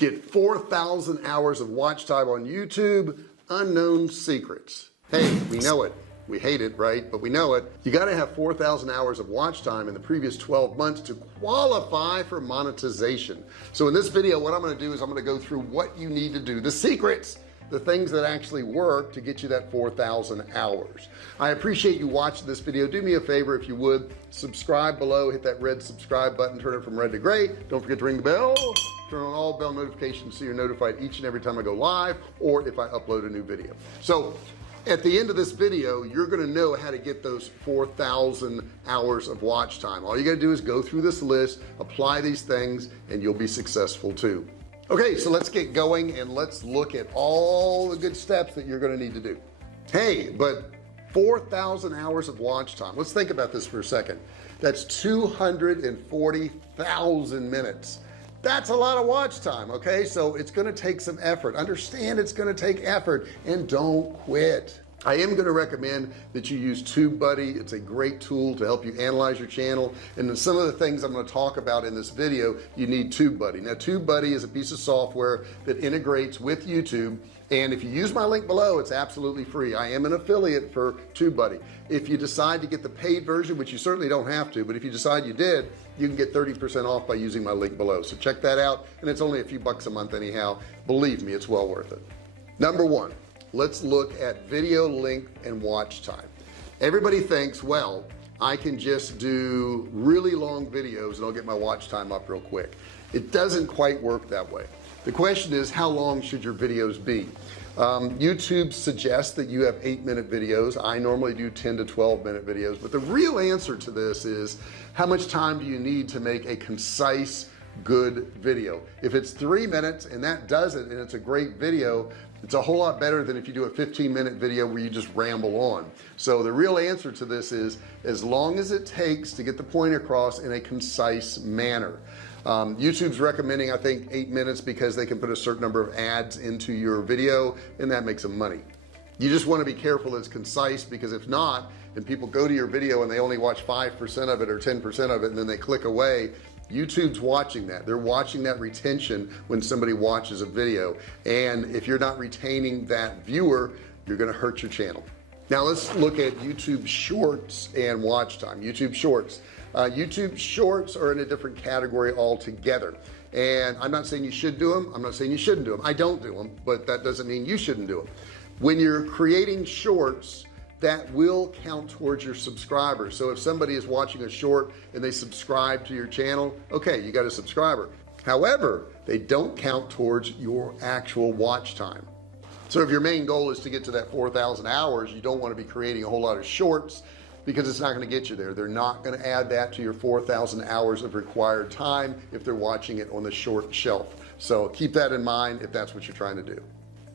Get 4,000 hours of watch time on YouTube. Unknown secrets. Hey, we know it. We hate it, right? But we know it. You got to have 4,000 hours of watch time in the previous 12 months to qualify for monetization. So in this video, what I'm going to do is I'm going to go through what you need to do, the secrets, the things that actually work to get you that 4,000 hours. I appreciate you watching this video. Do me a favor, if you would, subscribe below, hit that red subscribe button, turn it from red to gray. Don't forget to ring the bell, turn on all bell notifications so you're notified each and every time I go live or if I upload a new video. So at the end of this video, you're going to know how to get those 4,000 hours of watch time. All you got to do is go through this list, apply these things, and you'll be successful too. Okay, so let's get going and let's look at all the good steps that you're going to need to do. Hey, but 4,000 hours of watch time. Let's think about this for a second. That's 240,000 minutes. That's a lot of watch time. Okay, so it's going to take some effort. Understand it's going to take effort, and don't quit. I am going to recommend that you use TubeBuddy. It's a great tool to help you analyze your channel, and then some of the things I'm going to talk about in this video, you need TubeBuddy. Now TubeBuddy is a piece of software that integrates with YouTube, and if you use my link below, it's absolutely free. I am an affiliate for TubeBuddy. If you decide to get the paid version, which you certainly don't have to, but if you decide you did, you can get 30% off by using my link below. So check that out, and it's only a few bucks a month anyhow. Believe me, it's well worth it. Number one, let's look at video length and watch time. Everybody thinks, well, I can just do really long videos and I'll get my watch time up real quick. It doesn't quite work that way. The question is, how long should your videos be? YouTube suggests that you have 8-minute videos. I normally do 10 to 12-minute videos, but the real answer to this is, how much time do you need to make a concise, good video? If it's 3 minutes and that does it, and it's a great video, it's a whole lot better than if you do a 15-minute video where you just ramble on. So the real answer to this is, as long as it takes to get the point across in a concise manner. YouTube's recommending, I think, 8 minutes because they can put a certain number of ads into your video, and that makes them money. You just want to be careful it's concise, because if not, and people go to your video and they only watch 5% of it or 10% of it, and then they click away, YouTube's watching that. They're watching that retention when somebody watches a video, and if you're not retaining that viewer, you're going to hurt your channel. Now let's look at YouTube Shorts and watch time. YouTube Shorts. YouTube Shorts are in a different category altogether, and I'm not saying you should do them. I'm not saying you shouldn't do them. I don't do them, but that doesn't mean you shouldn't do them. When you're creating shorts, that will count towards your subscribers. So if somebody is watching a short and they subscribe to your channel, okay, you got a subscriber. However, they don't count towards your actual watch time. So if your main goal is to get to that 4,000 hours, you don't want to be creating a whole lot of shorts, because it's not going to get you there. They're not going to add that to your 4,000 hours of required time if they're watching it on the short shelf. So keep that in mind if that's what you're trying to do.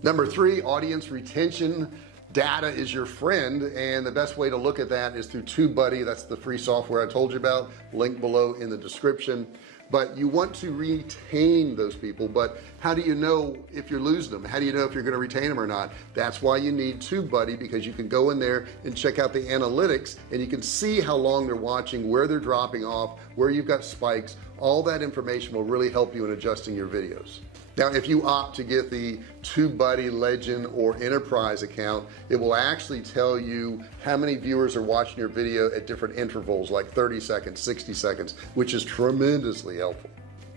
Number 3, audience retention. Data is your friend, and the best way to look at that is through TubeBuddy. That's the free software I told you about, link below in the description. But you want to retain those people, but how do you know if you're losing them? How do you know if you're going to retain them or not? That's why you need TubeBuddy, because you can go in there and check out the analytics, and you can see how long they're watching, where they're dropping off, where you've got spikes. All that information will really help you in adjusting your videos. Now if you opt to get the TubeBuddy Legend or Enterprise account, it will actually tell you how many viewers are watching your video at different intervals, like 30 seconds, 60 seconds, which is tremendously helpful.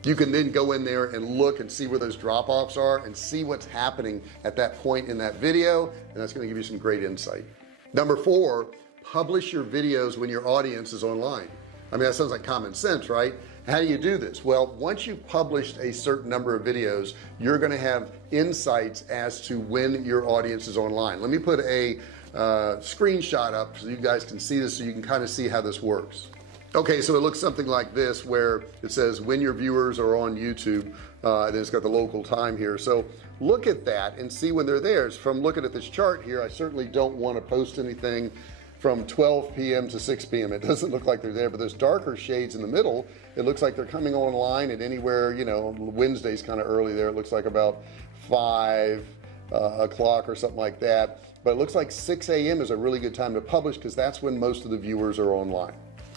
You can then go in there and look and see where those drop-offs are and see what's happening at that point in that video, and that's going to give you some great insight. Number 4, publish your videos when your audience is online. I mean, that sounds like common sense, right? How do you do this? Well, once you've published a certain number of videos, you're going to have insights as to when your audience is online. Let me put a screenshot up so you guys can see this, so you can kind of see how this works. Okay, so it looks something like this, where it says when your viewers are on YouTube, and it's got the local time here. So look at that and see when they're there. From looking at this chart here, I certainly don't want to post anything from 12 p.m. to 6 p.m. It doesn't look like they're there, but there's darker shades in the middle. It looks like they're coming online at anywhere, you know, Wednesday's kind of early there. It looks like about 5 o'clock or something like that. But it looks like 6 a.m. is a really good time to publish, because that's when most of the viewers are online.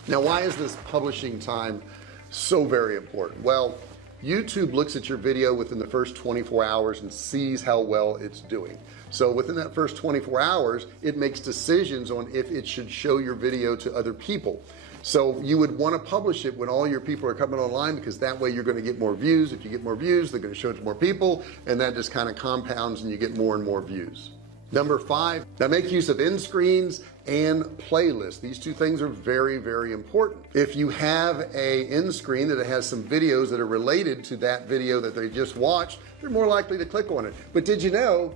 Now, why is this publishing time so very important? Well, YouTube looks at your video within the first 24 hours and sees how well it's doing. So within that first 24 hours, it makes decisions on if it should show your video to other people. So you would want to publish it when all your people are coming online, because that way you're going to get more views. If you get more views, they're going to show it to more people, and that just kind of compounds and you get more and more views. Number 5, now make use of end screens and playlists. These two things are very, very important. If you have a end screen that has some videos that are related to that video that they just watched, they're more likely to click on it. But did you know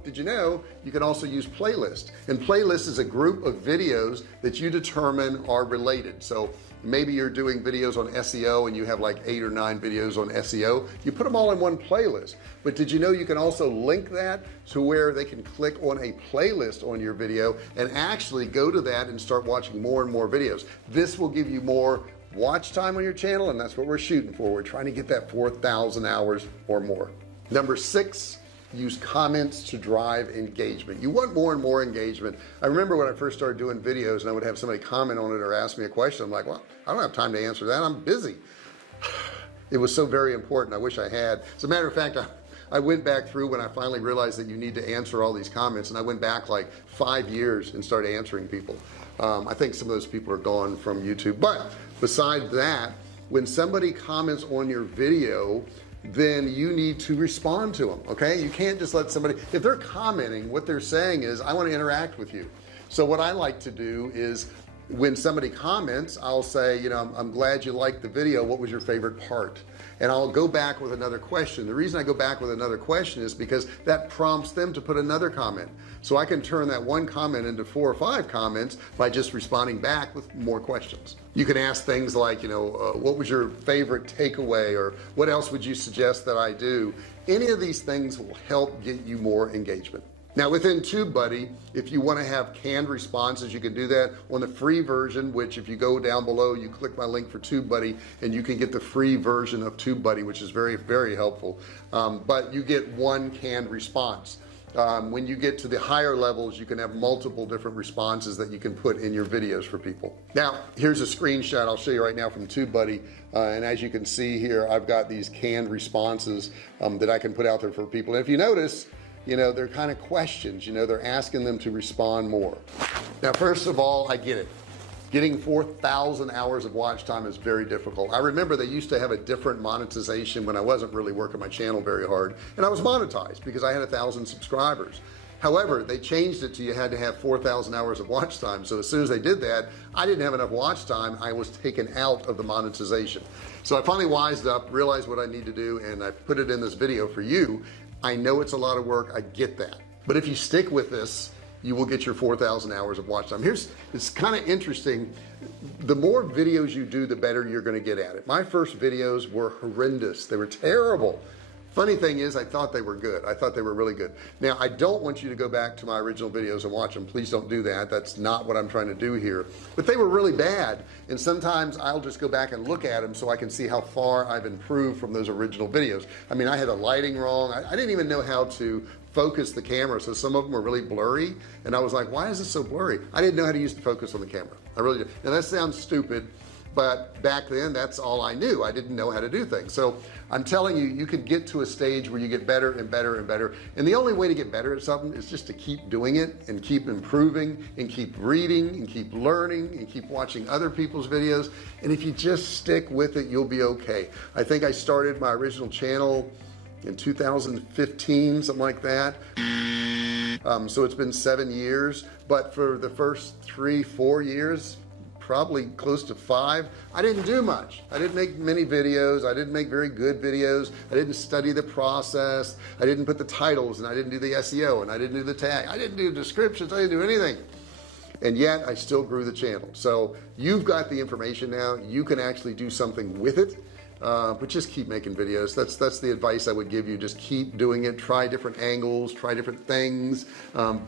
you can also use playlist? And playlist is a group of videos that you determine are related. So maybe you're doing videos on SEO and you have like 8 or 9 videos on SEO. You put them all in one playlist. But did you know you can also link that to where they can click on a playlist on your video and actually go to that and start watching more and more videos? This will give you more watch time on your channel, and that's what we're shooting for. We're trying to get that 4,000 hours or more. Number 6, use comments to drive engagement. You want more and more engagement. I remember when I first started doing videos and I would have somebody comment on it or ask me a question. I'm like, well, I don't have time to answer that. I'm busy. It was so very important. I wish I had. As a matter of fact, I went back through when I finally realized that you need to answer all these comments, and I went back like 5 years and started answering people. I think some of those people are gone from YouTube. But besides that, when somebody comments on your video, then you need to respond to them. Okay, you can't just let somebody, if they're commenting, what they're saying is, I want to interact with you. So what I like to do is, when somebody comments, I'll say, you know, I'm glad you liked the video. What was your favorite part? And I'll go back with another question. The reason I go back with another question is because that prompts them to put another comment. So I can turn that one comment into 4 or 5 comments by just responding back with more questions. You can ask things like, you know, what was your favorite takeaway, or what else would you suggest that I do? Any of these things will help get you more engagement. Now within TubeBuddy, if you want to have canned responses, you can do that on the free version, which if you go down below, you click my link for TubeBuddy and you can get the free version of TubeBuddy, which is very, very helpful. But you get one canned response. When you get to the higher levels, you can have multiple different responses that you can put in your videos for people. Now here's a screenshot I'll show you right now from TubeBuddy, and as you can see here, I've got these canned responses that I can put out there for people. And if you notice, you know, they're kind of questions, you know, they're asking them to respond more. Now first of all, I get it. Getting 4,000 hours of watch time is very difficult. I remember they used to have a different monetization when I wasn't really working my channel very hard, and I was monetized because I had 1,000 subscribers. However, they changed it to you had to have 4,000 hours of watch time. So as soon as they did that, I didn't have enough watch time. I was taken out of the monetization. So I finally wised up, realized what I need to do, and I put it in this video for you. I know it's a lot of work, I get that, but if you stick with this, you will get your 4,000 hours of watch time. It's kind of interesting. The more videos you do, the better you're going to get at it. My first videos were horrendous. They were terrible. Funny thing is, I thought they were good. I thought they were really good. Now I don't want you to go back to my original videos and watch them. Please don't do that. That's not what I'm trying to do here. But they were really bad, and sometimes I'll just go back and look at them so I can see how far I've improved from those original videos. I mean, I had the lighting wrong. I didn't even know how to focus the camera, so some of them were really blurry, and I was like, why is this so blurry? I didn't know how to use the focus on the camera. I really did. Now that sounds stupid, but back then that's all I knew. I didn't know how to do things. So I'm telling you, you could get to a stage where you get better and better and better, and the only way to get better at something is just to keep doing it and keep improving and keep reading and keep learning and keep watching other people's videos. And if you just stick with it, you'll be okay. I think I started my original channel in 2015, something like that. So it's been 7 years, but for the first 3-4 years, probably close to 5, I didn't do much. I didn't make many videos. I didn't make very good videos. I didn't study the process. I didn't put the titles, and I didn't do the SEO, and I didn't do the tag. I didn't do descriptions. I didn't do anything. And yet I still grew the channel. So you've got the information now. You can actually do something with it. But just keep making videos. That's the advice I would give you. Just keep doing it. Try different angles, try different things,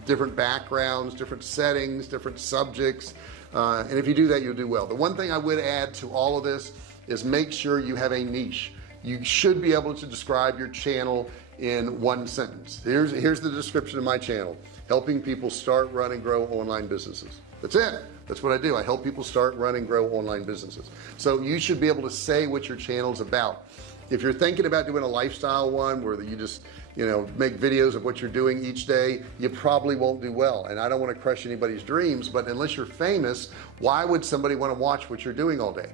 different backgrounds, different settings, different subjects. And if you do that, you'll do well. The one thing I would add to all of this is make sure you have a niche. You should be able to describe your channel in one sentence. Here's the description of my channel: helping people start, run, and grow online businesses. That's it. That's what I do. I help people start, run, and grow online businesses. So you should be able to say what your channel is about. If you're thinking about doing a lifestyle one where you just, you know, make videos of what you're doing each day, you probably won't do well. And I don't want to crush anybody's dreams, but unless you're famous, why would somebody want to watch what you're doing all day?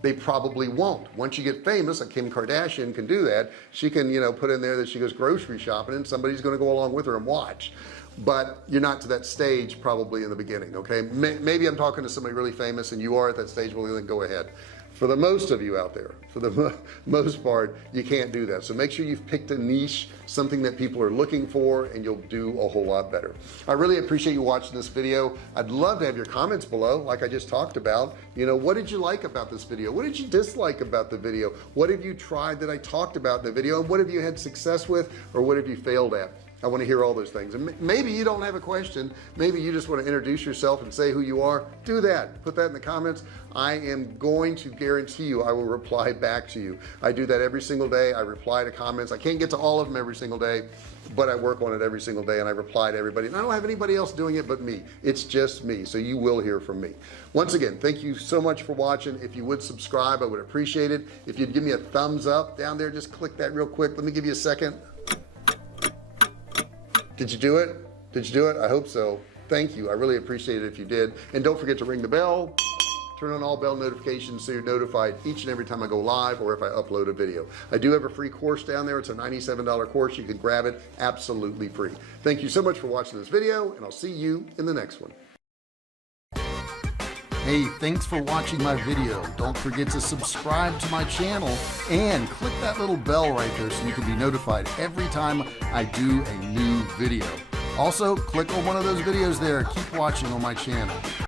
They probably won't. Once you get famous, like Kim Kardashian can do that. She can, you know, put in there that she goes grocery shopping and somebody's going to go along with her and watch. But you're not to that stage probably in the beginning. Okay, maybe I'm talking to somebody really famous and you are at that stage. Well, then go ahead. For the most of you out there, for the most part, you can't do that. So make sure you've picked a niche, something that people are looking for, and you'll do a whole lot better. I really appreciate you watching this video. I'd love to have your comments below, like I just talked about. You know, what did you like about this video? What did you dislike about the video? What have you tried that I talked about in the video? And what have you had success with, or what have you failed at? I want to hear all those things. And maybe you don't have a question. Maybe you just want to introduce yourself and say who you are. Do that. Put that in the comments. I am going to guarantee you I will reply back to you. I do that every single day. I reply to comments. I can't get to all of them every single day, but I work on it every single day and I reply to everybody. And I don't have anybody else doing it but me. It's just me. So you will hear from me. Once again, thank you so much for watching. If you would subscribe, I would appreciate it. If you'd give me a thumbs up down there, just click that real quick. Let me give you a second. Did you do it? Did you do it? I hope so. Thank you. I really appreciate it if you did. And don't forget to ring the bell, turn on all bell notifications so you're notified each and every time I go live or if I upload a video. I do have a free course down there. It's a $97 course. You can grab it absolutely free. Thank you so much for watching this video, and I'll see you in the next one. Hey, thanks for watching my video. Don't forget to subscribe to my channel and click that little bell right there so you can be notified every time I do a new video. Also, click on one of those videos there. Keep watching on my channel.